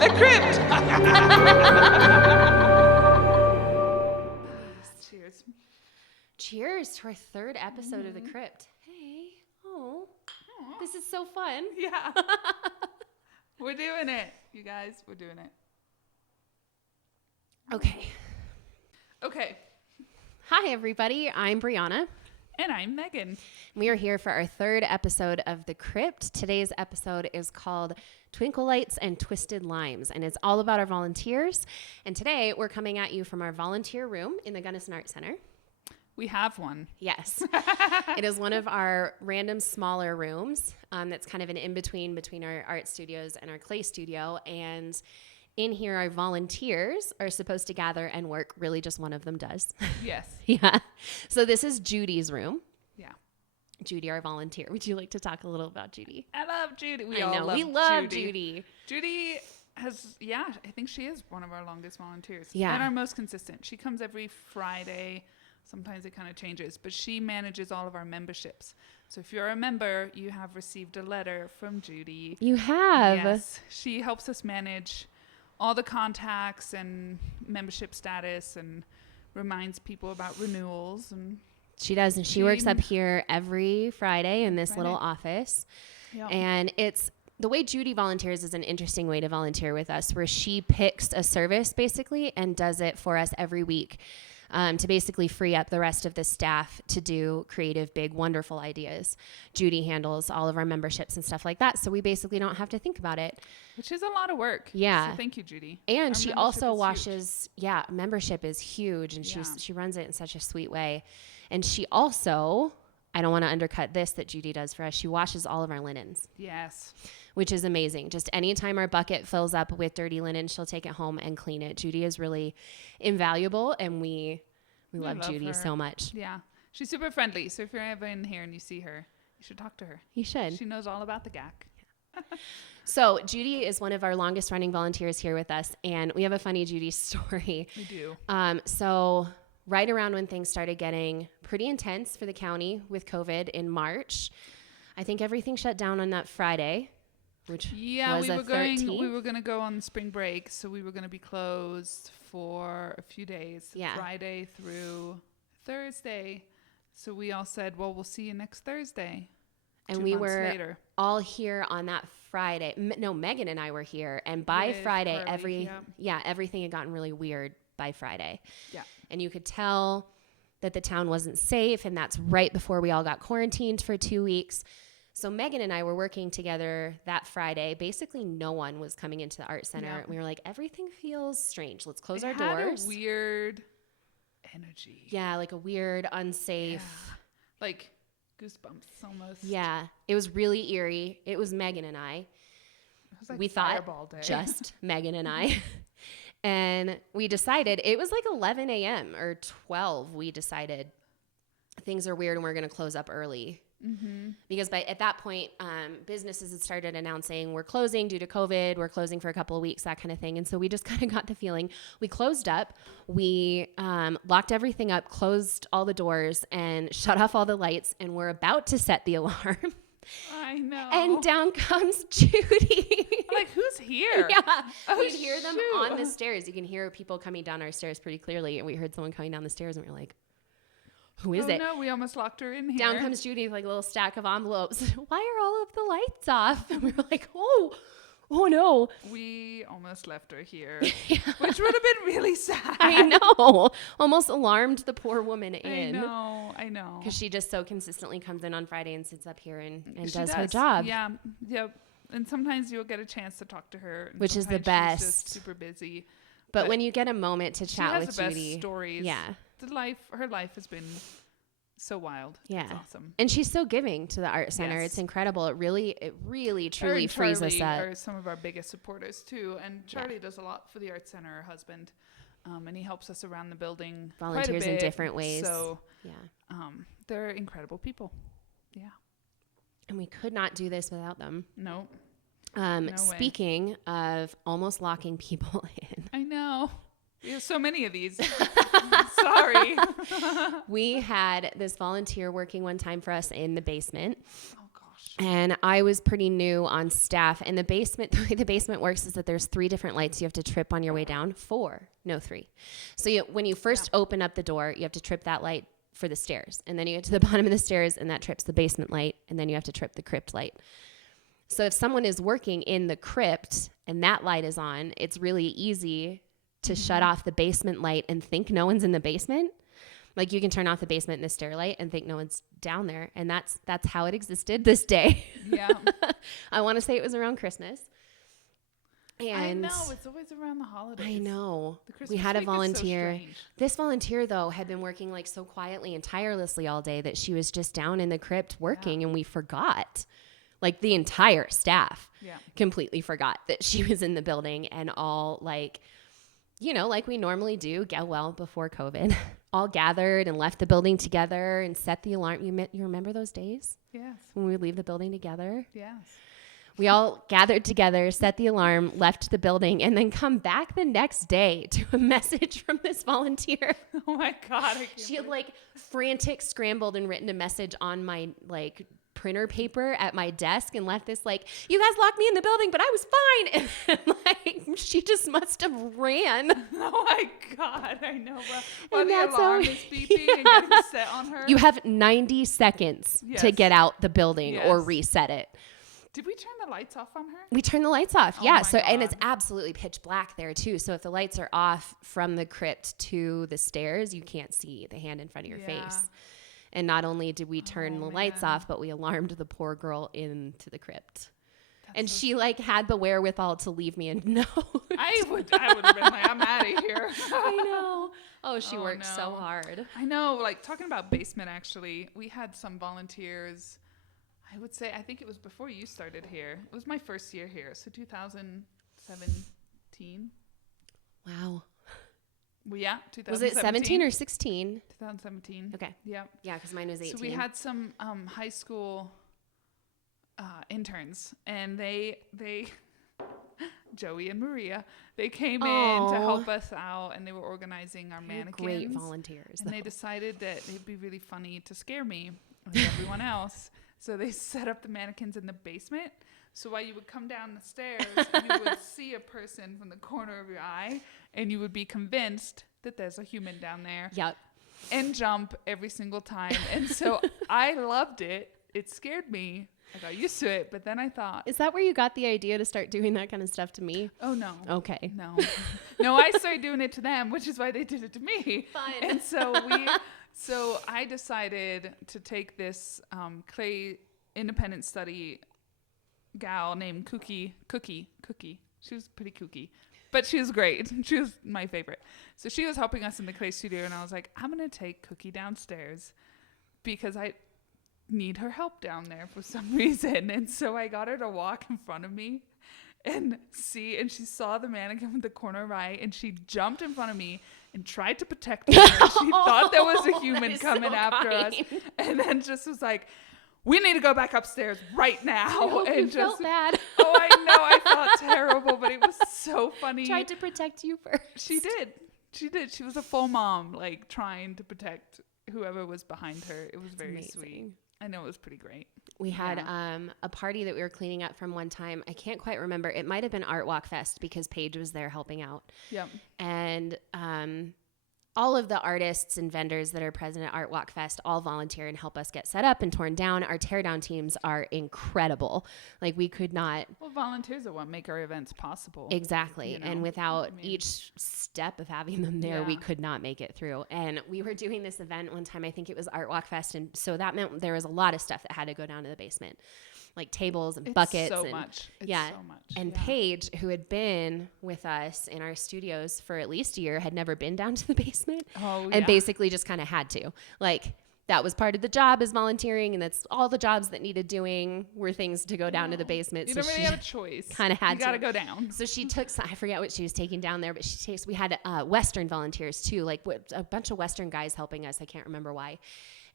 The Crypt! Cheers. Cheers to our third episode of The Crypt. Hey. Oh, this is so fun. Yeah. We're doing it, you guys. We're doing it. Okay. Okay. Hi, everybody. I'm Brieanna. And I'm Megan. We are here for our third episode of The Crypt. Today's episode is called Twinkle Lights and Twisted Limes, and it's all about our volunteers. And today we're coming at you from our volunteer room in the Gunnison Art Center. We have one. Yes. It is one of our random smaller rooms that's kind of an in-between between our art studios and our clay studio. And in here, our volunteers are supposed to gather and work. Really, just one of them does. Yes. Yeah. So this is Judy's room. Yeah. Judy, our volunteer. Would you like to talk a little about Judy? I love Judy. We love Judy. Judy has, I think she is one of our longest volunteers. Yeah. And our most consistent. She comes every Friday. Sometimes it kind of changes, but she manages all of our memberships. So if you're a member, you have received a letter from Judy. You have? Yes. She helps us manage all the contacts and membership status and reminds people about renewals. And she does, and she works up here every Friday in this little office. Yep. And it's the way Judy volunteers is an interesting way to volunteer with us, where she picks a service basically and does it for us every week. To basically free up the rest of the staff to do creative, big, wonderful ideas. Judy handles all of our memberships and stuff like that, so we basically don't have to think about it. Which is a lot of work. Yeah. So thank you, Judy. And she also washes, membership is huge, and Yeah. she runs it in such a sweet way. And she also, I don't want to undercut this that Judy does for us, she washes all of our linens. Yes. Which is amazing. Just anytime our bucket fills up with dirty linen, she'll take it home and clean it. Judy is really invaluable, and we love Judy her so much. Yeah. She's super friendly. So if you're ever in here and you see her, you should talk to her. You should. She knows all about the GAC. So Judy is one of our longest running volunteers here with us, and we have a funny Judy story. We do. So right around when things started getting pretty intense for the county with COVID in March, I think everything shut down on that Friday. Which was we the were going to go on spring break, so we were going to be closed for a few days, Friday through Thursday. So we all said, well, we'll see you next Thursday. And we were all here on that Friday. No, Megan and I were here, and by Friday, everything had gotten really weird by Friday. Yeah. And you could tell that the town wasn't safe, and that's right before we all got quarantined for 2 weeks. So Megan and I were working together that Friday. Basically, no one was coming into the art center. Yeah. We were like, everything feels strange. Let's close our doors. Had a weird energy. Yeah, like a weird, unsafe. Yeah. Like goosebumps almost. Yeah, it was really eerie. It was Megan and I. It was like we thought day. Just Megan and I. And we decided, it was like 11 a.m. or 12, we decided things are weird and we're going to close up early. Mm-hmm. Because at that point, businesses had started announcing we're closing due to COVID, we're closing for a couple of weeks, that kind of thing. And so we just kind of got the feeling we closed up, we locked everything up, closed all the doors and shut off all the lights, and we're about to set the alarm. I know. And down comes Judy. I'm like, who's here? Yeah. Oh, We'd hear them on the stairs. You can hear people coming down our stairs pretty clearly. And we heard someone coming down the stairs and we were like, who is it? No, we almost locked her in here. Down comes Judy with like a little stack of envelopes. Why are all of the lights off? And we were like, oh no. We almost left her here, which would have been really sad. I know. Almost alarmed the poor woman in. I know. Because she just so consistently comes in on Friday and sits up here and does her job. Yeah. And sometimes you'll get a chance to talk to her. Which is the best. She's just super busy. But when you get a moment to chat with Judy. She has the best stories. Yeah. Her life has been so wild. Yeah. It's awesome. And she's so giving to the art center. Yes. It's incredible. It really truly frees us up. Are some of our biggest supporters too. And Charlie does a lot for the art center, her husband. And he helps us around the building. Volunteers in different ways. So they're incredible people. Yeah. And we could not do this without them. No. Speaking of almost locking people in. I know. We have so many of these. Sorry. We had this volunteer working one time for us in the basement. Oh, gosh. And I was pretty new on staff. And the way the basement works is that there's 3 different lights you have to trip on your way down. 4, no 3. So when you first open up the door, you have to trip that light for the stairs. And then you get to the bottom of the stairs, and that trips the basement light. And then you have to trip the crypt light. So if someone is working in the crypt and that light is on, it's really easy to shut off the basement light and think no one's in the basement. Like you can turn off the basement and the stair light and think no one's down there. And that's how it existed this day. Yeah. I want to say it was around Christmas. And I know, it's always around the holidays. I know. We had a volunteer. So this volunteer, though, had been working like so quietly and tirelessly all day that she was just down in the crypt working, and we forgot. Like the entire staff completely forgot that she was in the building, and all like, you know, like we normally do, before COVID, all gathered and left the building together and set the alarm. You remember those days? Yes. When we would leave the building together? Yes. We all gathered together, set the alarm, left the building, and then come back the next day to a message from this volunteer. Oh my God. She had like frantic scrambled and written a message on my like printer paper at my desk and left this like, you guys locked me in the building, but I was fine. And like, she just must have ran. Oh my God, I know. While the alarm is beeping and getting set on her. You have 90 seconds to get out the building or reset it. Did we turn the lights off on her? We turned the lights off. Yeah. So, and it's absolutely pitch black there too. So if the lights are off from the crypt to the stairs, you can't see the hand in front of your face. And not only did we turn the lights off, but we alarmed the poor girl into the crypt. And she like had the wherewithal to leave me a note. I would have been like, I'm out of here. I know. Oh, she worked so hard. I know. Like talking about basement, actually, we had some volunteers. I would say, I think it was before you started here. It was my first year here. So 2017. Wow. Well, yeah, 2017. Was it 17 or 16? 2017. Okay. Yeah. Yeah, because mine was 18. So we had some high school interns, and they Joey and Maria, they came in to help us out, and they were organizing our mannequins. Great volunteers. And they decided that it'd be really funny to scare me and everyone else. So they set up the mannequins in the basement. So while you would come down the stairs, you would see a person from the corner of your eye, and you would be convinced that there's a human down there. Yep. And jump every single time. And so I loved it. It scared me. I got used to it, but then I thought... Is that where you got the idea to start doing that kind of stuff to me? Oh, no. Okay. No. No, I started doing it to them, which is why they did it to me. Fun. And so I decided to take this clay independent study gal named Cookie. She was pretty kooky, but she was great. She was my favorite. So she was helping us in the clay studio, and I was like, I'm going to take Cookie downstairs because I need her help down there for some reason. And so I got her to walk in front of me and she saw the mannequin with the corner of her eye, and she jumped in front of me and tried to protect me. She thought there was a human coming after us, and then just was like, we need to go back upstairs right now. I hope and you just felt bad. Oh, I know. I felt terrible, but it was so funny. Tried to protect you first. She did. She was a full mom, like trying to protect whoever was behind her. It was very sweet. I know, it was pretty great. We had a party that we were cleaning up from one time. I can't quite remember. It might have been Art Walk Fest because Paige was there helping out. Yep. And all of the artists and vendors that are present at Art Walk Fest all volunteer and help us get set up and torn down. Our teardown teams are incredible. Like we could not... Well, volunteers are what make our events possible. Exactly. You know? And without each step of having them there, we could not make it through. And we were doing this event one time, I think it was Art Walk Fest. And so that meant there was a lot of stuff that had to go down to the basement. Like tables and buckets. So and, much. It's yeah. so much. And Paige, who had been with us in our studios for at least a year, had never been down to the basement. And basically just kind of had to. Like that was part of the job as volunteering, and that's all the jobs that needed doing were things to go down to the basement. You don't really have a choice. Kind of had to. You got to go down. So she took, I forget what she was taking down there, but we had Western volunteers too, like a bunch of Western guys helping us. I can't remember why.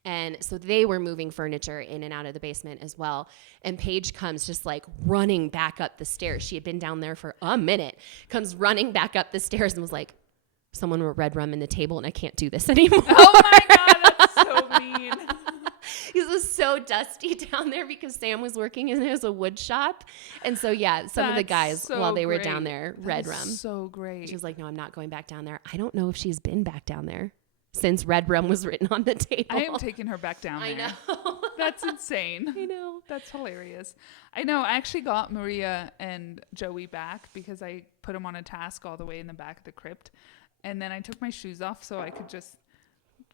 And so they were moving furniture in and out of the basement as well. And Paige comes just like running back up the stairs. She had been down there for a minute, comes running back up the stairs and was like, someone were red rum in the table and I can't do this anymore. Oh my God, that's so mean. It was so dusty down there because Sam was working in a wood shop. And so, yeah, some of the guys, so while they were great. down there, read rum. So great. She was like, no, I'm not going back down there. I don't know if she's been back down there since red rum was written on the table. I am taking her back down there. I know. That's insane. I know. That's hilarious. I know. I actually got Maria and Joey back because I put them on a task all the way in the back of the crypt. And then I took my shoes off so I could just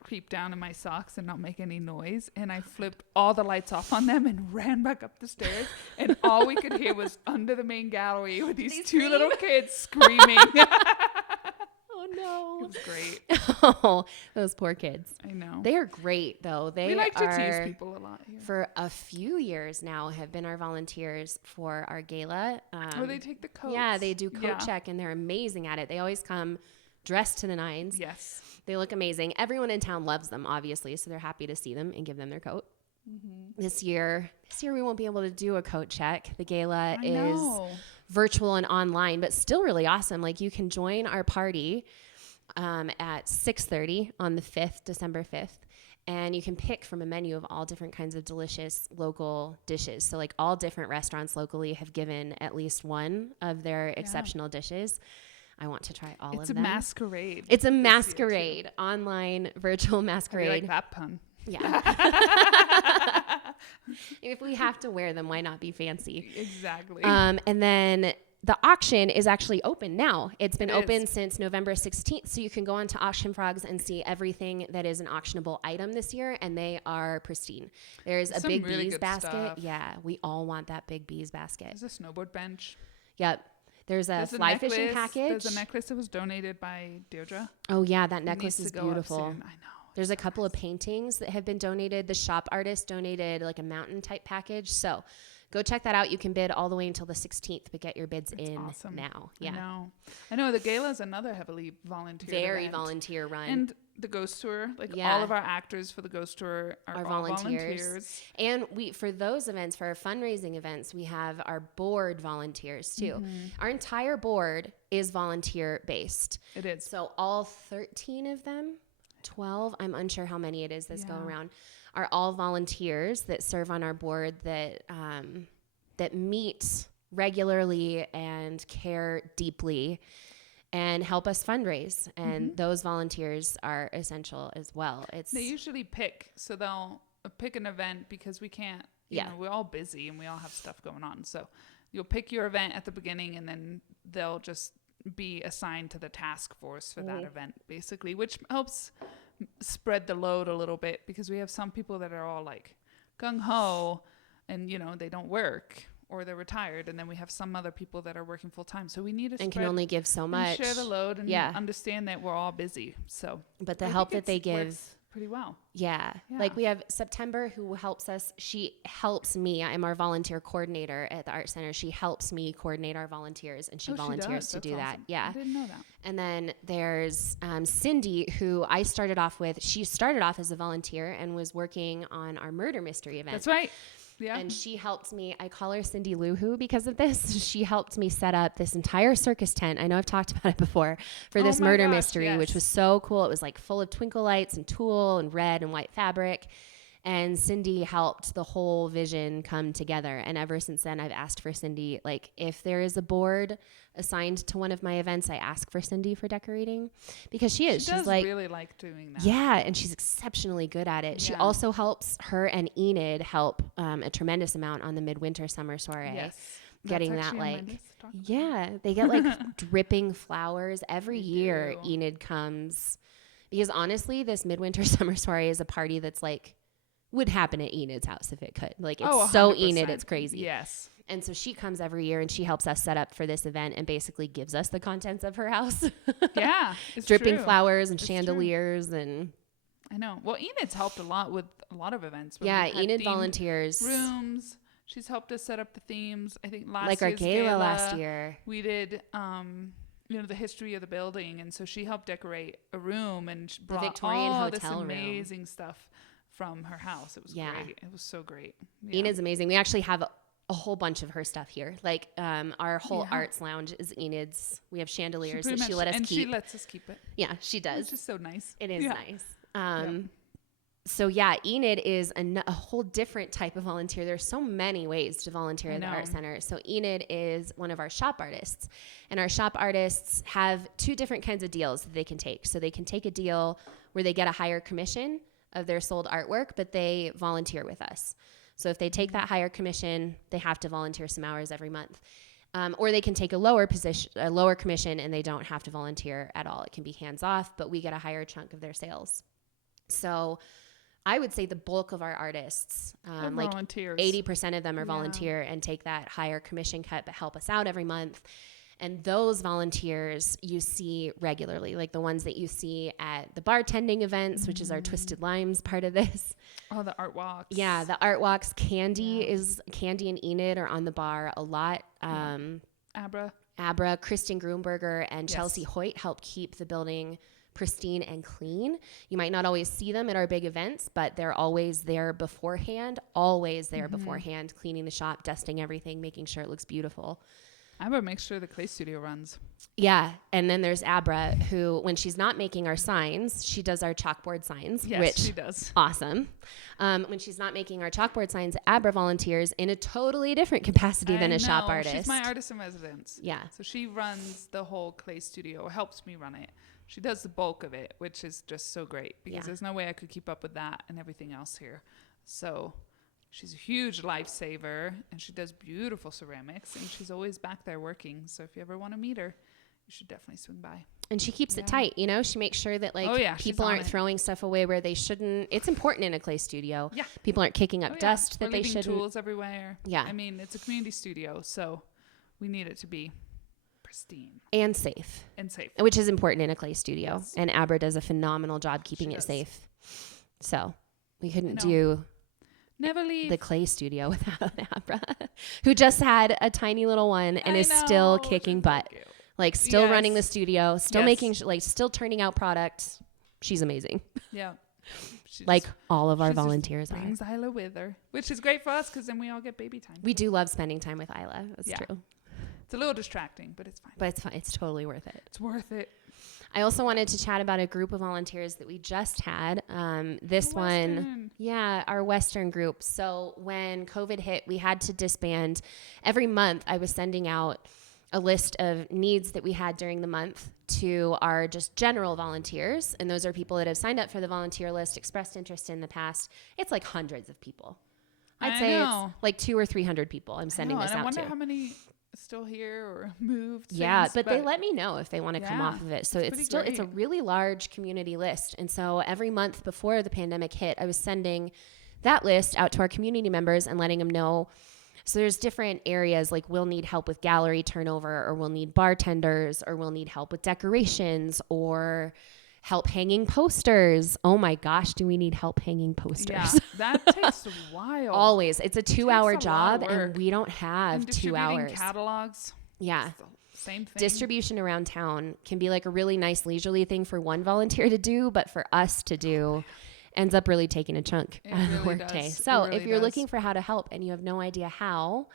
creep down in my socks and not make any noise. And I flipped all the lights off on them and ran back up the stairs. And all we could hear was under the main gallery with these two little kids screaming. Oh, no. It was great. Oh, those poor kids. I know. They are great, though. We like to tease people a lot here. For a few years now, have been our volunteers for our gala. They take the coats. Yeah, they do coat check, and they're amazing at it. They always come dressed to the nines. Yes. They look amazing. Everyone in town loves them, obviously, so they're happy to see them and give them their coat. Mm-hmm. This year we won't be able to do a coat check. The gala is virtual and online, but still really awesome. Like, you can join our party at 6:30 on the 5th, December 5th. And you can pick from a menu of all different kinds of delicious local dishes. So, like, all different restaurants locally have given at least one of their exceptional dishes. I want to try all of them. It's a masquerade. It's a masquerade, online virtual masquerade. I like that pun. Yeah. If we have to wear them, why not be fancy? Exactly. And then the auction is actually open now. It's been open since November 16th. So you can go on to Auction Frogs and see everything that is an auctionable item this year. And they are pristine. There's a big really bees good basket. stuff. Yeah. We all want that big bees basket. There's a snowboard bench. Yep. There's a fly fishing package. There's a necklace that was donated by Deirdre. Oh, yeah. That necklace is beautiful. I know. There's a couple of paintings that have been donated. The shop artist donated like a mountain type package. So go check that out. You can bid all the way until the 16th, but get your bids awesome. Now. Yeah. I know. The gala is another heavily volunteer Very event. volunteer run. And the ghost tour, all of our actors for the ghost tour are all volunteers. And for those events, for our fundraising events, we have our board volunteers too. Mm-hmm. Our entire board is volunteer based. It is. So all 13 of them, 12, I'm unsure how many it is this go around, are all volunteers that serve on our board that meet regularly and care deeply and help us fundraise. And those volunteers are essential as well. They usually pick, so they'll pick an event because we can't, you know, we're all busy and we all have stuff going on. So you'll pick your event at the beginning and then they'll just be assigned to the task force for that event, basically, which helps spread the load a little bit because we have some people that are all like gung-ho and, you know, they don't work or they're retired, and then we have some other people that are working full time. So we need to can only give so much, share the load, and understand that we're all busy. So, but the help that they give pretty well. Yeah. Like we have September who helps us. She helps me. I'm our volunteer coordinator at the Art Center. She helps me coordinate our volunteers, and she volunteers to do that. Yeah. I didn't know that. And then there's Cindy, who I started off with. She started off as a volunteer and was working on our murder mystery event. That's right. Yeah. And she helped me. I call her Cindy Lou Who because of this. She helped me set up this entire circus tent. I know I've talked about it before for this murder mystery, which was so cool. It was like full of twinkle lights and tulle and red and white fabric. And Cindy helped the whole vision come together. And ever since then, I've asked for Cindy, like, if there is a board assigned to one of my events, I ask for Cindy for decorating because she's like really like doing that. Yeah, and she's exceptionally good at it. Yeah. She also helps her and Enid help a tremendous amount on the midwinter summer soiree. Yes. Getting that they get like dripping flowers every year. Enid comes because honestly, this midwinter summer soiree is a party that's like would happen at Enid's house if it could. Like it's so Enid, it's crazy. Yes. And so she comes every year and she helps us set up for this event and basically gives us the contents of her house. Yeah. It's dripping flowers and chandeliers and I know. Well, Enid's helped a lot with a lot of events. Yeah, Enid volunteers. Rooms. She's helped us set up the themes. I think like our gala last year. We did the history of the building, and so she helped decorate a room and brought the Victorian all hotel this amazing stuff from her house. It was great. It was so great. Yeah. Enid's amazing. We actually have a whole bunch of her stuff here. Like our whole arts lounge is Enid's. We have chandeliers that she let us keep. She lets us keep it. Yeah, she does. Which is so nice. It is nice. So yeah, Enid is a whole different type of volunteer. There's so many ways to volunteer at the art center. So Enid is one of our shop artists, and our shop artists have two different kinds of deals that they can take. So they can take a deal where they get a higher commission of their sold artwork, but they volunteer with us. So if they take that higher commission, they have to volunteer some hours every month. Or they can take a lower commission, and they don't have to volunteer at all. It can be hands off, but we get a higher chunk of their sales. So I would say the bulk of our artists, like volunteers. 80% of them are volunteer and take that higher commission cut, but help us out every month. And those volunteers you see regularly, like the ones that you see at the bartending events, which is our Twisted Limes part of this. Oh, the art walks. Yeah, the art walks. Candy and Enid are on the bar a lot. Abra, Kristen Grunberger, and Chelsea Hoyt help keep the building pristine and clean. You might not always see them at our big events, but they're always there beforehand, cleaning the shop, dusting everything, making sure it looks beautiful. Abra makes sure the clay studio runs. Yeah. And then there's Abra, who, when she's not making our signs, she does our chalkboard signs. Yes, which, she does. Awesome. When she's not making our chalkboard signs, Abra volunteers in a totally different capacity than a shop artist. She's my artist in residence. Yeah. So she runs the whole clay studio, or helps me run it. She does the bulk of it, which is just so great, because there's no way I could keep up with that and everything else here. So she's a huge lifesaver, and she does beautiful ceramics, and she's always back there working. So if you ever want to meet her, you should definitely swing by. And she keeps it tight, you know? She makes sure that people aren't throwing stuff away where they shouldn't. It's important in a clay studio. Yeah. People aren't kicking up dust that they shouldn't. Tools everywhere. Yeah. I mean, it's a community studio, so we need it to be pristine. And safe. Which is important in a clay studio. Yes. And Abra does a phenomenal job keeping it safe. So we couldn't do Never leave the clay studio without Abra, who just had a tiny little one and is still kicking butt. Like still running the studio, still making, still turning out products. She's amazing. Yeah. Like all of our volunteers brings Isla with her, which is great for us because then we all get baby time. We do love spending time with Isla. That's true. It's a little distracting, but it's fine. But it's fine. It's totally worth it. It's worth it. I also wanted to chat about a group of volunteers that we just had. Our Western group. So when COVID hit, we had to disband. Every month I was sending out a list of needs that we had during the month to our just general volunteers. And those are people that have signed up for the volunteer list, expressed interest in the past. It's like hundreds of people. I'd say it's like 200 or 300 people I'm sending this out to. I wonder how many still here or moved. But they let me know if they want to come off of it. So it's a really large community list. And so every month before the pandemic hit, I was sending that list out to our community members and letting them know. So there's different areas, like we'll need help with gallery turnover, or we'll need bartenders, or we'll need help with decorations, or help hanging posters. Oh my gosh, do we need help hanging posters? Yeah, that takes a while. Always. It's a 2-hour job, and we don't have 2 hours. Catalogs. Yeah. Same thing. Distribution around town can be like a really nice leisurely thing for one volunteer to do, but for us to do ends up really taking a chunk out of the workday. So if you're looking for how to help and you have no idea how,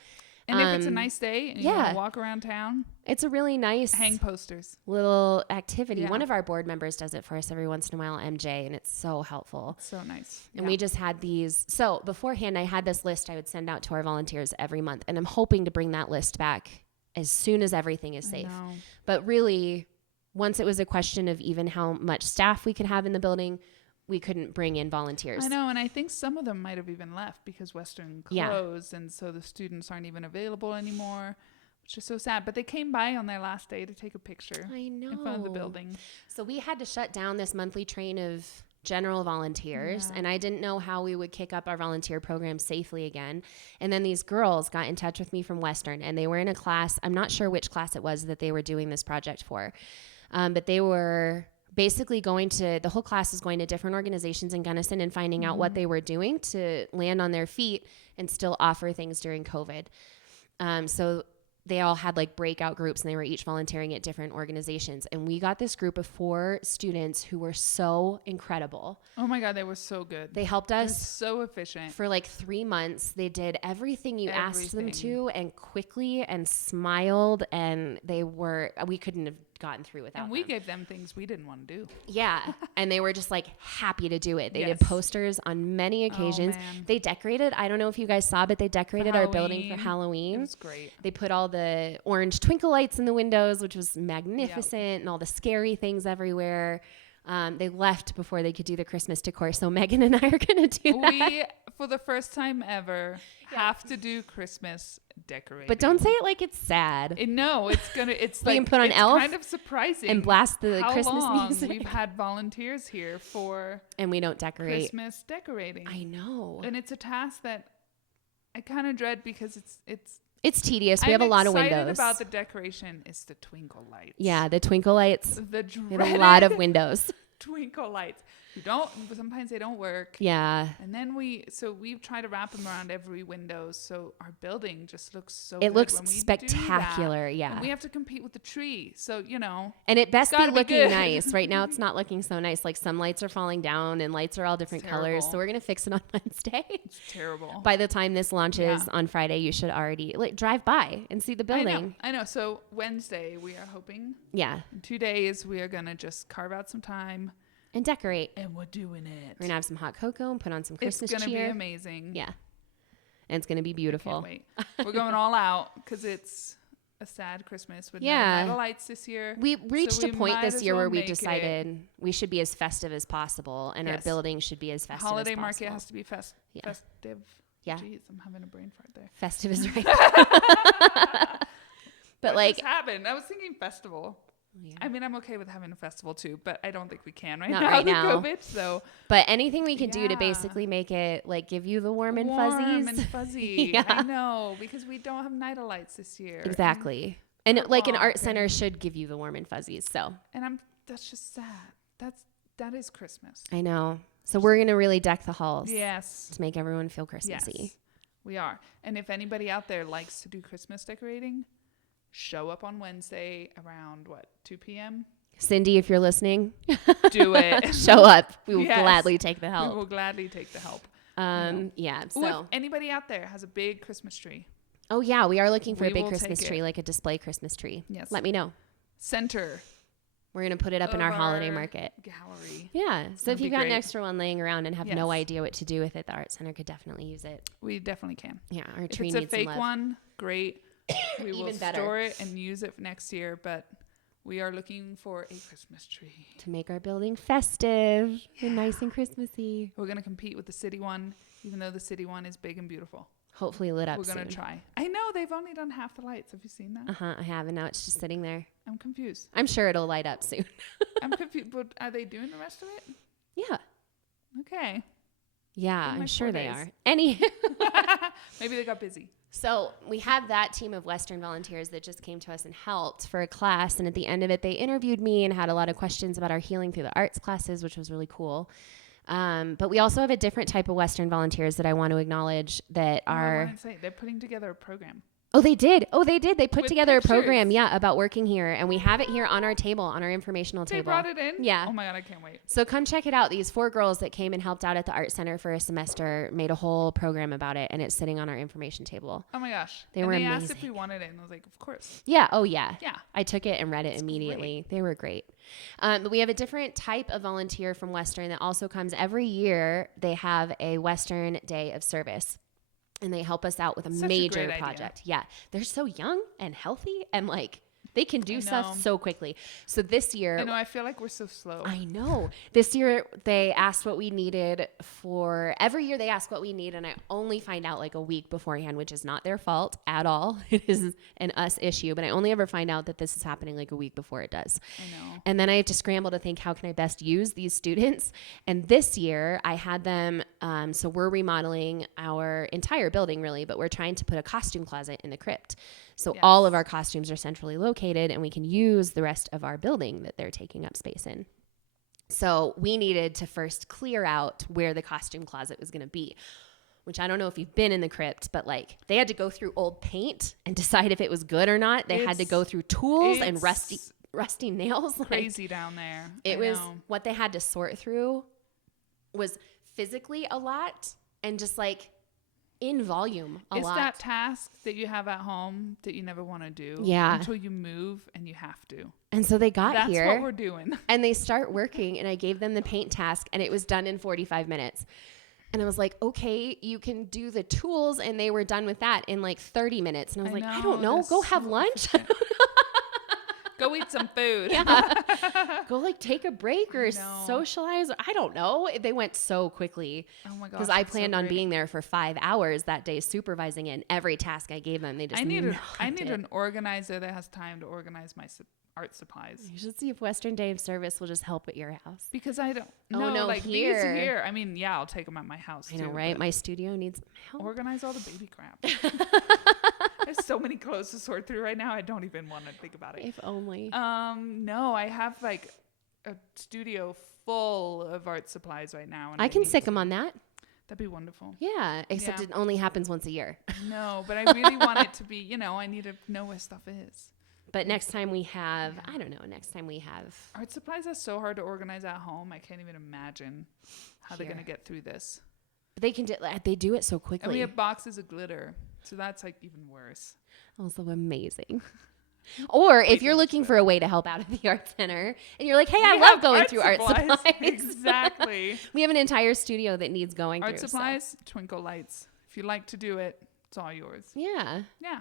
and if it's a nice day and you want to walk around town, it's a really nice hang posters little activity. One of our board members does it for us every once in a while, MJ, and it's so helpful. So nice. And we just had these. So beforehand, I had this list I would send out to our volunteers every month, and I'm hoping to bring that list back as soon as everything is safe. But really, once it was a question of even how much staff we could have in the building, we couldn't bring in volunteers. I know, and I think some of them might have even left because Western closed, and so the students aren't even available anymore, which is so sad. But they came by on their last day to take a picture in front of the building. So we had to shut down this monthly train of general volunteers, and I didn't know how we would kick up our volunteer program safely again. And then these girls got in touch with me from Western, and they were in a class. I'm not sure which class it was that they were doing this project for, but they were basically the whole class is going to different organizations in Gunnison and finding out what they were doing to land on their feet and still offer things during COVID. So they all had like breakout groups and they were each volunteering at different organizations. And we got this group of 4 students who were so incredible. Oh my God, they were so good. They helped They're us so efficient. for like 3 months. They did everything you asked them to, and quickly, and smiled, and we couldn't have gotten through without And we them. gave them things we didn't want to do. Yeah. And they were just like happy to do it. They Yes. did posters on many occasions. man. They decorated, I don't know if you guys saw, but they decorated our building for It Halloween. was great. They put all the orange twinkle lights in the windows, which was magnificent, and all the scary things everywhere. They left before they could do the Christmas decor. So Megan and I are going to do that. We, for the first time ever, have to do Christmas decorating. But don't say it like it's sad. No, it's We like, can put on it's Elf kind of surprising. and blast the how Christmas long music. we've had volunteers here for And we don't decorate. Christmas decorating. I know. And it's a task that I kind of dread because it's It's tedious. We have a lot of windows. I'm excited about the decoration. It's the twinkle lights. Yeah, the twinkle lights. The We have a lot of dreaded windows. twinkle lights. Sometimes they don't work. Yeah. And then we've tried to wrap them around every window, so our building just looks so It good looks when we do spectacular. that. Yeah. And we have to compete with the tree. So, And it best be gotta be looking good. nice. Right now, it's not looking so nice. Like some lights are falling down and lights are all different colors. So terrible. we're going to fix it on Wednesday. it's terrible. By the time this launches Yeah. on Friday, you should already drive by and see the building. I know. So Wednesday, we are hoping Yeah. in 2 days, we are going to just carve out some time And decorate. and we're doing it. We're going to have some hot cocoa and put on some Christmas It's going to cheer. be amazing. Yeah. And it's going to be beautiful. Can't wait. We're going all out because it's a sad Christmas with Yeah. no lights this year. We reached So a we point might this as year well where we make it. decided we should be as festive as possible, and our Yes. building should be as festive Holiday as market possible. has to be Yeah. festive. Yeah. Jeez, I'm having a brain fart there. Festive is right. But What like, just happened? I was thinking festival. yeah. I mean, I'm okay with having a festival too, but I don't think we can right Not now right with now. COVID. So But anything we could do to Yeah. basically make it like give you the warm and warm fuzzies. and fuzzy. Yeah. I know, because we don't have night lights this year. Exactly. And like an art walk center should give you the warm and fuzzies. So And that's just sad. That is Christmas. I know. So we're going to really deck the halls Yes. to make everyone feel Christmassy. Yes. We are. And if anybody out there likes to do Christmas decorating, show up on Wednesday around 2 p.m. Cindy, if you're listening, Do it. show up. We will Yes. gladly take the We help. will gladly take the help. Yeah. Ooh, So, if anybody out there has a big Christmas tree, oh yeah, we are looking for We a big will Christmas take tree, it. like a display Christmas tree. Yes. Let me know. center We're going to put it up in of our holiday our market. gallery. Yeah. So That'd if you've be got an great. extra one laying around and have no Yes. idea what to do with it, the art center could definitely use it. We definitely can. Yeah. Our If tree it's a needs some fake love. one, great. We will Even better. store it and use it for next year, but we are looking for a Christmas tree. To make our building festive and nice and Christmassy. We're going to compete with the city one, even though the city one is big and beautiful. Hopefully lit up We're going soon. to try. I know they've only done half the lights. Have you seen that? I have, and now it's just sitting there. I'm confused. I'm sure it'll light up soon. I'm confused. But are they doing the rest of it? Yeah. Okay. Yeah, In I'm like sure 4 they days. are. Any. Maybe they got busy. So we have that team of Western volunteers that just came to us and helped for a class. And at the end of it, they interviewed me and had a lot of questions about our healing through the arts classes, which was really cool. But we also have a different type of Western volunteers that I want to acknowledge that I are. wanted to say, they're putting together a program. Oh, they did. They put With together pictures. a program, about working here. And we have it here on our table, on our informational They table. brought it in? Yeah. Oh my God, I can't wait. So come check it out. These 4 girls that came and helped out at the art center for a semester made a whole program about it, and it's sitting on our information table. Oh my gosh. They and were they asked if amazing. we wanted it, and I was like, of course. Yeah. Oh, yeah. Yeah. I took it and read it immediately. They were great. But we have a different type of volunteer from Western that also comes every year. They have a Western Day of Service. And they help us out with a Such a major great idea. project. Yeah. They're so young and healthy and like they can do I stuff know. so quickly. So this year, I know, I feel like we're so slow. I know. This year they asked what we needed for every year they ask what we need, and I only find out like a week beforehand, which is not their fault at all. It is an us issue, but I only ever find out that this is happening like a week before it does. I know. And then I have to scramble to think, how can I best use these students? And this year I had them, so we're remodeling our entire building really, but we're trying to put a costume closet in the crypt. So Yes. all of our costumes are centrally located and we can use the rest of our building that they're taking up space in. So we needed to first clear out where the costume closet was going to be. which I don't know if you've been in the Crypt, but like they had to go through old paint and decide if it was good or not. They had to go through tools and rusty nails. Crazy like, down there. It was what they had to sort through was physically a lot and just like in volume a lot. It's that task that you have at home that you never want to do. Yeah. Until you move and you have to. And so they got here. That's what we're doing. And they start working and I gave them the paint task and it was done in 45 minutes. And I was like, okay, you can do the tools. And they were done with that in like 30 minutes. And I was I don't know. Go have lunch. Go eat some food. Yeah. Go like take a break or socialize. I don't know. They went so quickly. Oh my gosh. Because I planned on being there for 5 hours that day supervising it. And every task I gave them, they just I need an organizer that has time to organize my art supplies. You should see if Western Day of Service will just help at your house. Because I don't like these here. I mean, yeah, I'll take them at my house I know, right? My studio needs help. Organize all the baby crap. There's so many clothes to sort through right now. I don't even want to think about it. If only. No, I have like a studio full of art supplies right now. And I can sick them on that. That'd be wonderful. Yeah, except it only happens once a year. No, but I really want it to be, I need to know where stuff is. But next time we have, Art supplies are so hard to organize at home. I can't even imagine how they're going to get through this. They do it so quickly. And we have boxes of glitter. So that's like even worse. Also amazing. Or if you're looking for a way to help out at the art center and you're like, hey, I love going through art supplies. Exactly. We have an entire studio that needs going art through. Art supplies, Twinkle lights. If you like to do it, it's all yours. Yeah. Yeah.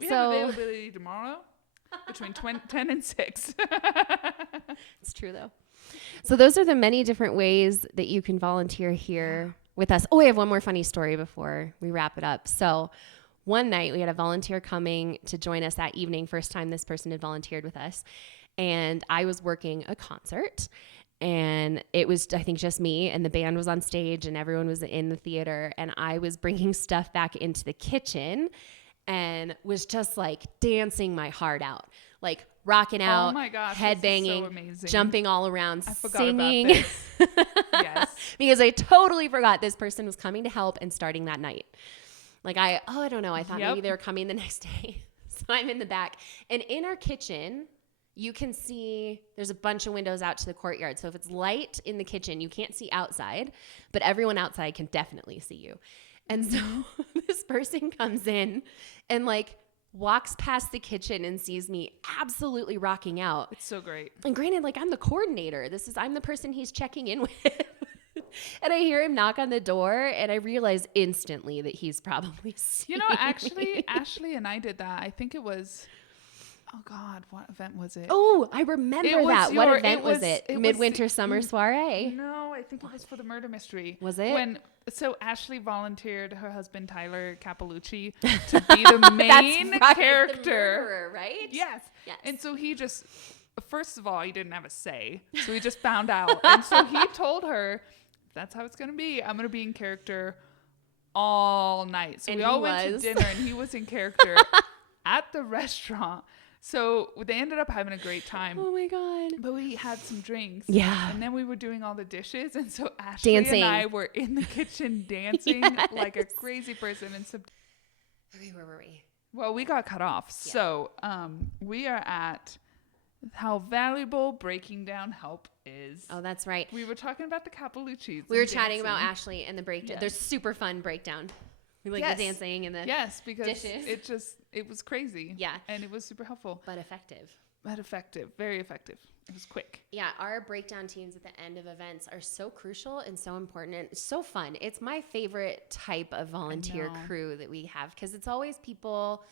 We have availability tomorrow between 10 and 6. It's true though. So those are the many different ways that you can volunteer here with us. Oh, I have one more funny story before we wrap it up. So one night we had a volunteer coming to join us that evening. First time this person had volunteered with us. And I was working a concert and it was, I think, just me and the band was on stage and everyone was in the theater. And I was bringing stuff back into the kitchen and was just like dancing my heart out, like rocking out, headbanging, so jumping all around, singing. About this. Yes. Because I totally forgot this person was coming to help and starting that night. Like I don't know. I thought maybe they were coming the next day. So I'm in the back and in our kitchen, you can see there's a bunch of windows out to the courtyard. So if it's light in the kitchen, you can't see outside, but everyone outside can definitely see you. And so this person comes in and like walks past the kitchen and sees me absolutely rocking out. It's so great. And granted, like I'm the coordinator. I'm the person he's checking in with. And I hear him knock on the door and I realize instantly that he's probably seeing actually, Ashley and I did that. I think it was, oh God, what event was it? Oh, I remember that. What event was it? Midwinter Summer Soiree? No, I think it was for the murder mystery. Was it? So Ashley volunteered her husband, Tyler Capelucci, to be the main character. The murderer, right? Yes. And so he just, first of all, he didn't have a say. So he just found out. And so he told her, that's how it's going to be. I'm going to be in character all night. So we all went to dinner and he was in character at the restaurant. So they ended up having a great time. Oh my God. But we had some drinks. Yeah. And then we were doing all the dishes. And so Ashley and I were in the kitchen dancing like a crazy person. And okay, where were we? Well, we got cut off. Yeah. So we are at how valuable breaking down help is. Oh, that's right. We were talking about the Capeluccis. We were chatting about Ashley and the breakdown. Yes. There's super fun breakdown. We like the dancing and the because dishes. It was crazy. Yeah. And it was super helpful. But effective. Very effective. It was quick. Yeah, our breakdown teams at the end of events are so crucial and so important and it's so fun. It's my favorite type of volunteer crew that we have because it's always people.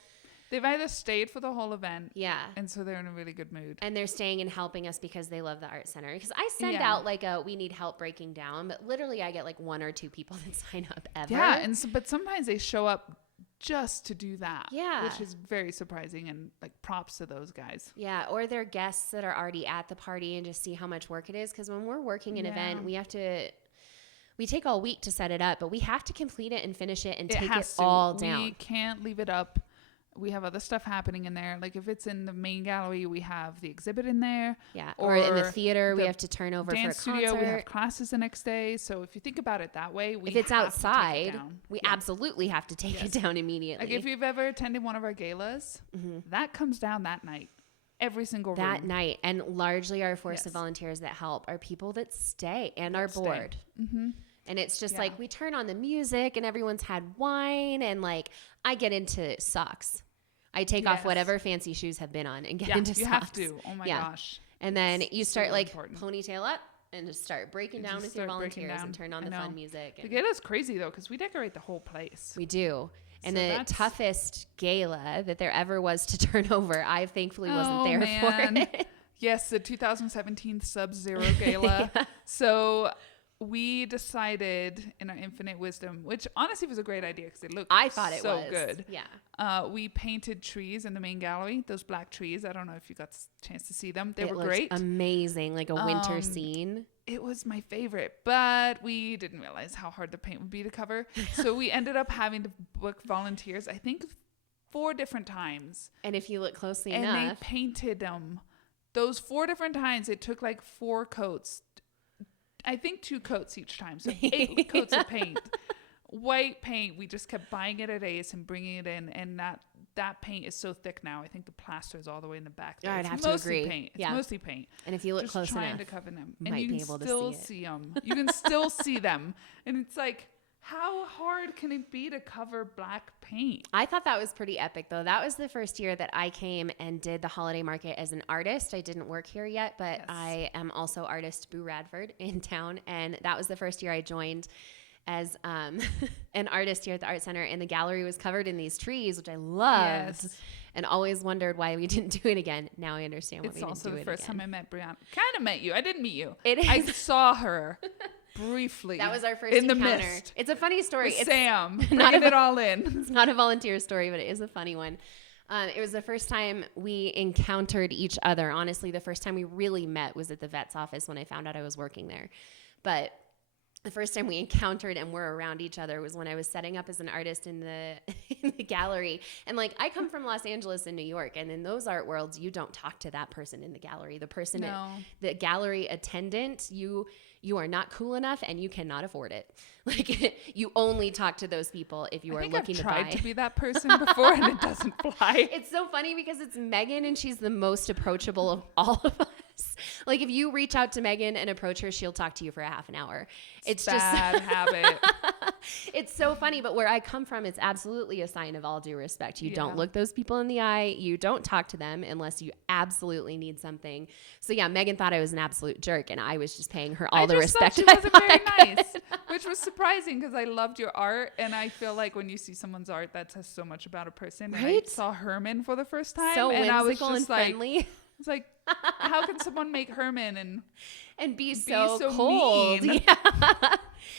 They've either stayed for the whole event. Yeah. And so they're in a really good mood. And they're staying and helping us because they love the art center. Because I send out like we need help breaking down, but literally I get like 1 or 2 people that sign up ever. Yeah. But sometimes they show up just to do that. Yeah. Which is very surprising and like props to those guys. Yeah. Or they're guests that are already at the party and just see how much work it is. Because when we're working an event, we take all week to set it up, but we have to complete it and finish it and take it all down. We can't leave it up We have other stuff happening in there. Like if it's in the main gallery, we have the exhibit in there. Yeah. Or in the theater, we have to turn over for a dance concert. studio, we have classes the next day. So if you think about it that way, if it's have outside, to take it down. we absolutely have to take it down immediately. Like if you've ever attended one of our galas, that comes down that night. Every single room. That night. And largely our force of volunteers that help are people that stay and are bored. Mm-hmm. And it's just like we turn on the music and everyone's had wine and like I get into socks. I take off whatever fancy shoes have been on and get into socks. You have to. Oh my gosh. And then you start ponytail up and just start breaking down with your volunteers and turn on the fun music. The gala's crazy though because we decorate the whole place. We do. And the toughest gala that there ever was to turn over, I thankfully wasn't there for it. Yes, the 2017 Sub-Zero Gala. So we decided in our infinite wisdom, which honestly was a great idea because it looked so good. Yeah. We painted trees in the main gallery, those black trees. I don't know if you got a chance to see them. They were great. Amazing, like a winter scene. It was my favorite, but we didn't realize how hard the paint would be to cover. So we ended up having to book volunteers, I think 4 different times. And if you look closely enough. And they painted them. Those 4 different times, it took like 4 coats. I think 2 coats each time. So 8 coats of paint. White paint. We just kept buying it at Ace and bringing it in. And that paint is so thick now. I think the plaster is all the way in the back there. I'd have to agree. Paint. It's mostly paint. And if you look close enough, trying to cover them, and you can still see them. You can still see them, and it's like, how hard can it be to cover black paint? I thought that was pretty epic, though. That was the first year that I came and did the holiday market as an artist. I didn't work here yet, but I am also artist Boo Radford in town, and that was the first year I joined as an artist here at the Art Center, and the gallery was covered in these trees, which I loved, and always wondered why we didn't do it again. Now I understand why we didn't do it again. It's also the first time I met Brieanna. Kind of met you. I didn't meet you. It is. I saw her briefly. That was our first in encounter. The mist. It's a funny story. It's Sam, bringing it all in. It's not a volunteer story, but it is a funny one. It was the first time we encountered each other. Honestly, the first time we really met was at the vet's office when I found out I was working there. But the first time we encountered and were around each other was when I was setting up as an artist in the gallery. And like, I come from Los Angeles and New York, and in those art worlds, you don't talk to that person in the gallery. The person, the gallery attendant, you are not cool enough and you cannot afford it. Like, you only talk to those people if you are looking to buy. I've tried to be that person before and it doesn't fly. It's so funny because it's Megan and she's the most approachable of all of us. Like, if you reach out to Megan and approach her, she'll talk to you for a half an hour. It's just bad habit. It's so funny, but where I come from, it's absolutely a sign of all due respect. You don't look those people in the eye. You don't talk to them unless you absolutely need something. So yeah, Megan thought I was an absolute jerk, and I was just paying her all the respect. She wasn't very nice, which was surprising because I loved your art, and I feel like when you see someone's art, that says so much about a person. Right? And I saw Herman for the first time, so and I was whimsical just and friendly. It's like, how can someone make Herman and be so cold? Mean? Yeah.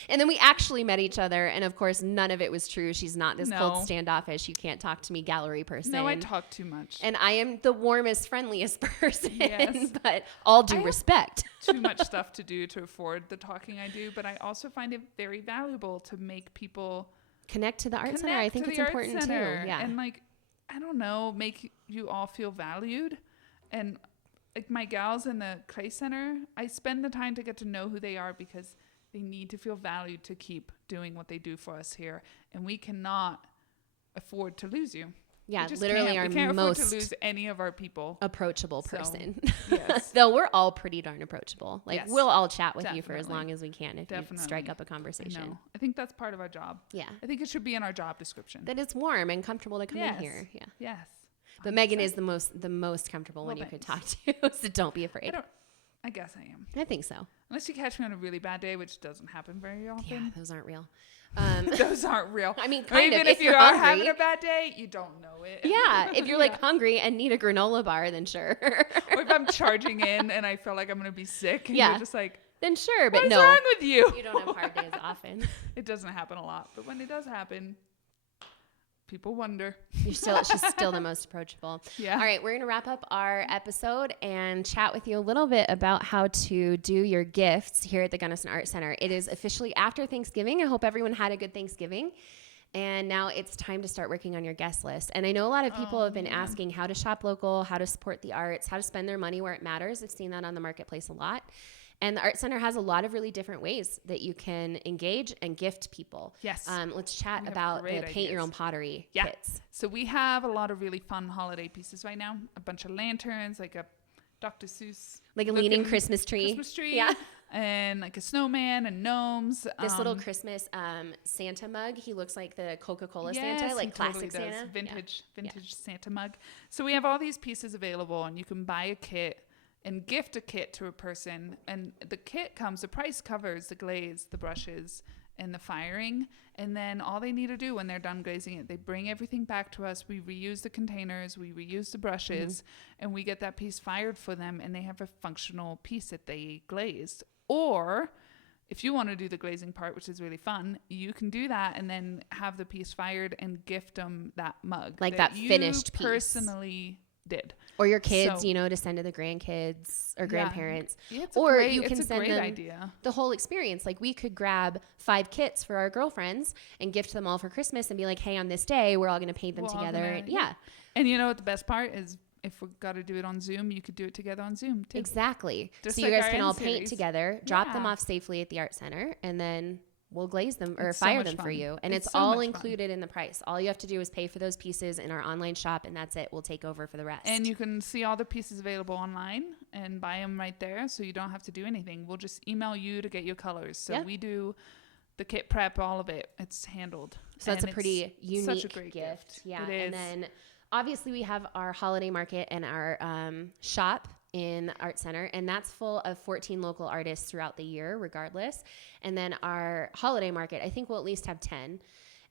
And then we actually met each other, and of course, none of it was true. She's not this cold standoffish, you can't talk to me gallery person. No, I talk too much. And I am the warmest, friendliest person. Yes. But all due respect. Too much stuff to do to afford the talking I do, but I also find it very valuable to make people connect to the art center. I think it's important too. Yeah. And like, I don't know, make you all feel valued. And like my gals in the clay center, I spend the time to get to know who they are because they need to feel valued to keep doing what they do for us here. And we cannot afford to lose you. Yeah, literally our most afford to lose any of our people. Approachable person. So, yes. Though we're all pretty darn approachable. Like, we'll all chat with you for as long as we can if you strike up a conversation. I think that's part of our job. Yeah. I think it should be in our job description. That it's warm and comfortable to come in here. Yeah. Yes. But Megan is the most comfortable one you could talk to, so don't be afraid. I guess I am. I think so. Unless you catch me on a really bad day, which doesn't happen very often. Yeah, those aren't real. Those aren't real. I mean, kind of. Even if you are hungry, having a bad day, you don't know it. Yeah, if you're like hungry and need a granola bar, then sure. Or if I'm charging in and I feel like I'm going to be sick, and you're just like, then sure, but what's wrong with you? You don't have hard days often. It doesn't happen a lot, but when it does happen, people wonder. She's still the most approachable. Yeah. All right, we're gonna wrap up our episode and chat with you a little bit about how to do your gifts here at the Gunnison Art Center. It is officially after Thanksgiving. I hope everyone had a good Thanksgiving. And now it's time to start working on your guest list. And I know a lot of people have been asking how to shop local, how to support the arts, how to spend their money where it matters. I've seen that on the marketplace a lot. And the Art Center has a lot of really different ways that you can engage and gift people. Yes. Let's chat about the paint your own pottery kits. So we have a lot of really fun holiday pieces right now. A bunch of lanterns, like a Dr. Seuss. Like a leaning Christmas tree. Yeah. And like a snowman and gnomes. This little Christmas Santa mug. He looks like the Coca-Cola Santa, like classic totally Santa. Vintage Santa mug. So we have all these pieces available, and you can buy a kit and gift a kit to a person. And the price covers the glaze, the brushes, and the firing. And then all they need to do when they're done glazing it, they bring everything back to us. We reuse the containers, we reuse the brushes, and we get that piece fired for them, and they have a functional piece that they glazed. Or if you want to do the glazing part, which is really fun, you can do that and then have the piece fired and gift them that mug. Like that finished piece. Personally did. Or your kids, to send to the grandkids or grandparents. Yeah, you can send them the whole experience. Like we could grab 5 kits for our girlfriends and gift them all for Christmas and be like, hey, on this day, we're all going to paint them together. And you know what the best part is? If we got to do it on Zoom, you could do it together on Zoom too. Exactly. Just so like you guys can all series. paint together, drop them off safely at the Art Center, and then we'll glaze them or fire them for you. And it's all included in the price. All you have to do is pay for those pieces in our online shop, and that's it. We'll take over for the rest. And you can see all the pieces available online and buy them right there, so you don't have to do anything. We'll just email you to get your colors. So we do the kit prep, all of it. It's handled. So that's a pretty unique such a great gift. Yeah. It is. And then obviously we have our holiday market and our shop in the Art Center, and that's full of 14 local artists throughout the year regardless. And then our holiday market, I think we'll at least have 10.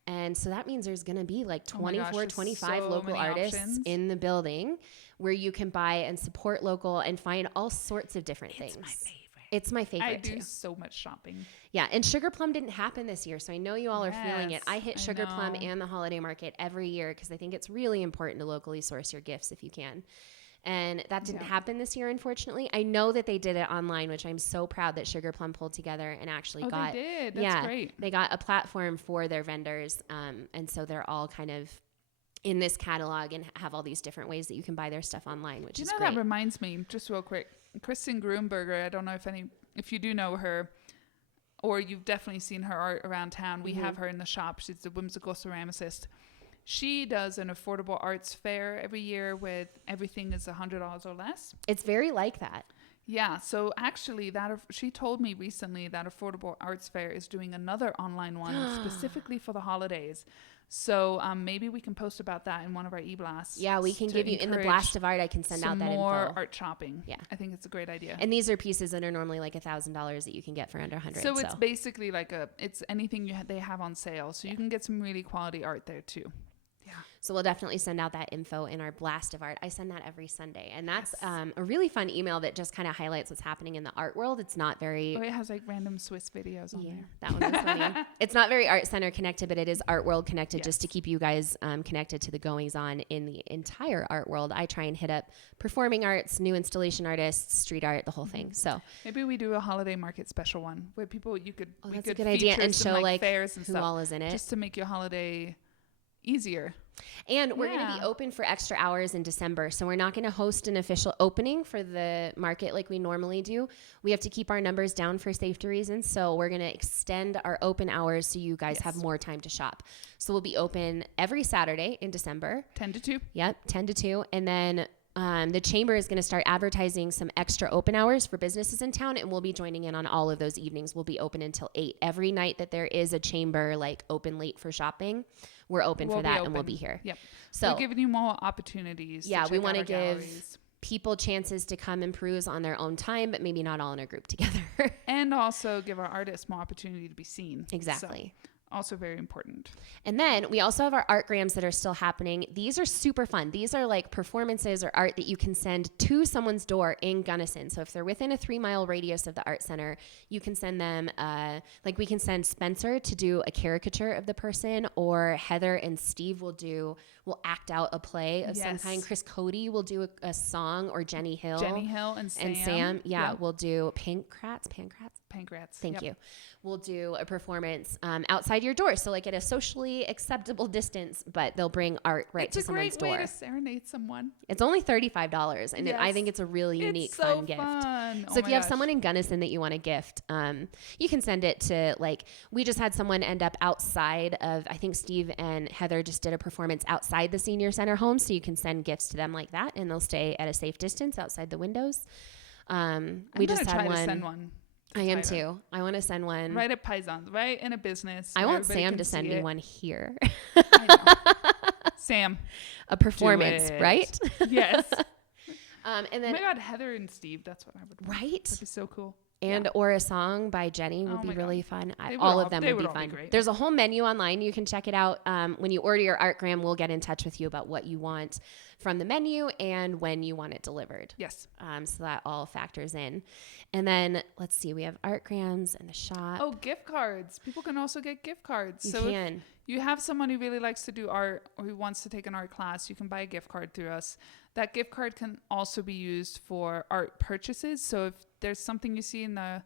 And so that means there's going to be like 25 local artists in the building where you can buy and support local and find all sorts of different things. It's my favorite. I do so much shopping. Yeah, and Sugar Plum didn't happen this year, so I know you all are feeling it. I hit Sugar Plum and the holiday market every year because I think it's really important to locally source your gifts if you can. And that didn't happen this year, unfortunately. I know that they did it online, which I'm so proud that Sugar Plum pulled together and actually got. They did. That's great. They got a platform for their vendors, and so they're all kind of in this catalog and have all these different ways that you can buy their stuff online, which is great. That reminds me, just real quick, Kristen Grunberger, I don't know if you do know her, or you've definitely seen her art around town. We have her in the shop. She's a whimsical ceramicist. She does an affordable arts fair every year with everything is $100 or less. It's very like that. Yeah. So actually she told me recently that Affordable Arts Fair is doing another online one specifically for the holidays. So maybe we can post about that in one of our e-blasts. Yeah, we can give you in the blast of art. I can send out that more info. Art shopping. Yeah, I think it's a great idea. And these are pieces that are normally like $1,000 that you can get for under $100. So it's basically like it's anything they have on sale. So you can get some really quality art there too. Yeah. So we'll definitely send out that info in our blast of art. I send that every Sunday. And that's a really fun email that just kind of highlights what's happening in the art world. It's not very... it has like random Swiss videos on there. That one was funny. It's not very Art Center connected, but it is art world connected just to keep you guys connected to the goings on in the entire art world. I try and hit up performing arts, new installation artists, street art, the whole thing. So maybe we do a holiday market special one where people that's a good idea, and show like fairs and who stuff, all is in it, just to make your holiday easier. And we're going to be open for extra hours in December. So we're not going to host an official opening for the market like we normally do. We have to keep our numbers down for safety reasons. So we're going to extend our open hours so you guys have more time to shop. So we'll be open every Saturday in December. 10 to 2. Yep, 10 to 2. And then the chamber is going to start advertising some extra open hours for businesses in town, and we'll be joining in on all of those evenings. We'll be open until 8. Every night that there is a chamber like open late for shopping, we're open for that, and we'll be here. Yep. So we're giving you more opportunities. Yeah, we want to give galleries. People chances to come and peruse on their own time, but maybe not all in a group together. And also give our artists more opportunity to be seen. Exactly. So, also very important. And then we also have our art grams that are still happening. These are super fun. These are like performances or art that you can send to someone's door in Gunnison. So if they're within a 3-mile radius of the Art Center, you can send them, like we can send Spencer to do a caricature of the person, or Heather and Steve will do will act out a play of some kind. Chris Cody will do a song, or Jenny Hill. And Sam, will do Pancrats. Thank you. We'll do a performance outside your door. So like at a socially acceptable distance, but they'll bring art to someone's door. It's a great way to serenade someone. It's only $35, and I think it's a really unique, fun gift. So if you have someone in Gunnison that you want to gift, you can send it to, like, we just had someone end up outside of, I think Steve and Heather just did a performance outside the senior center home. So you can send gifts to them like that, and they'll stay at a safe distance outside the windows. We just had one. Send one. I am too. I want to send one. Right at Paisans, right in a business. I want Sam to send me one here. I know. Sam. A performance, right? Yes. And then, oh my God, Heather and Steve. That's what I would want. Right? That'd be so cool. And or a song by Jenny would be really fun. All of them would be fun. There's a whole menu online. You can check it out. When you order your artgram, we'll get in touch with you about what you want from the menu and when you want it delivered. Yes. So that all factors in. And then let's see, we have artgrams and the shop. Oh, gift cards. People can also get gift cards. You can. You have someone who really likes to do art or who wants to take an art class, you can buy a gift card through us. That gift card can also be used for art purchases. So if there's something you see in the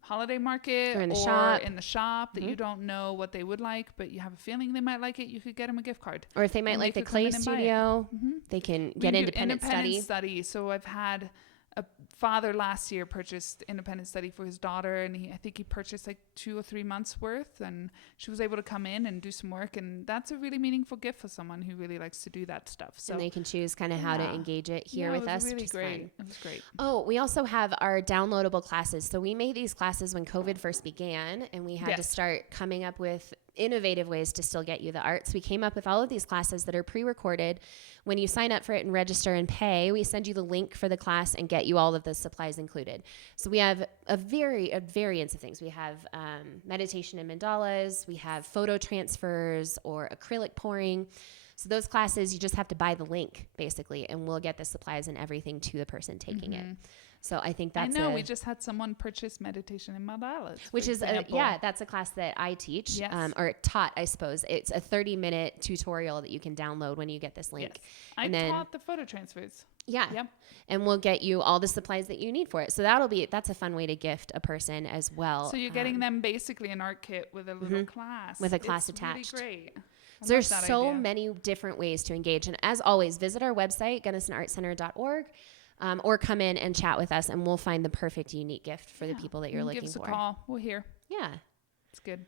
holiday market or in the shop that you don't know what they would like, but you have a feeling they might like it, you could get them a gift card. Or if they might like the clay studio, they can get independent study. So I've had a father last year purchased independent study for his daughter, and I think he purchased like 2 or 3 months worth, and she was able to come in and do some work, and that's a really meaningful gift for someone who really likes to do that stuff. So and they can choose kind of how to engage it here with us. Really great. It was great. Oh, we also have our downloadable classes. So we made these classes when COVID first began, and we had to start coming up with innovative ways to still get you the art. So we came up with all of these classes that are pre-recorded. When you sign up for it and register and pay, we send you the link for the class and get you all of the supplies included. So we have a variance of things. We have meditation and mandalas. We have photo transfers or acrylic pouring. So those classes, you just have to buy the link basically, and we'll get the supplies and everything to the person taking it. So I think that's we just had someone purchase meditation in mandalas, which is that's a class that I teach, or taught, I suppose. It's a 30-minute tutorial that you can download when you get this link. Yes. I taught the photo transfers. Yeah. Yep. And we'll get you all the supplies that you need for it. So that's a fun way to gift a person as well. So you're getting them basically an art kit with a little class. With a class attached. Really great. So there's so many different ways to engage. And as always, visit our website, GunnisonArtCenter.org. Or come in and chat with us, and we'll find the perfect, unique gift for the people that you're looking for. Give us a call. We're here. Yeah. It's good.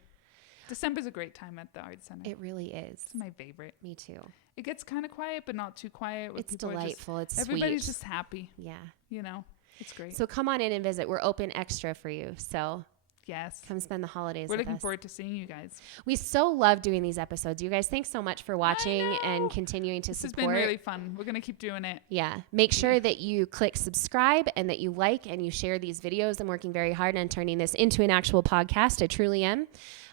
December's a great time at the Art Center. It really is. It's my favorite. Me too. It gets kind of quiet, but not too quiet. It's delightful. It's sweet. Everybody's just happy. Yeah. You know, it's great. So come on in and visit. We're open extra for you. So yes, come spend the holidays with us. We're looking forward to seeing you guys. We so love doing these episodes. You guys, thanks so much for watching and continuing to support. This has been really fun. We're going to keep doing it. Yeah. Make sure that you click subscribe and that you like and you share these videos. I'm working very hard on turning this into an actual podcast. I truly am.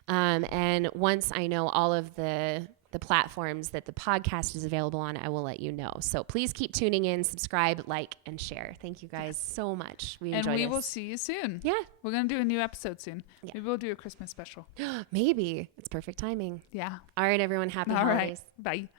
And once I know all of the platforms that the podcast is available on, I will let you know. So please keep tuning in, subscribe, like, and share. Thank you guys so much. We enjoyed this. And we will see you soon. Yeah. We're going to do a new episode soon. Yeah. Maybe we'll do a Christmas special. Maybe. It's perfect timing. Yeah. All right, everyone. Happy holidays. All right. Bye.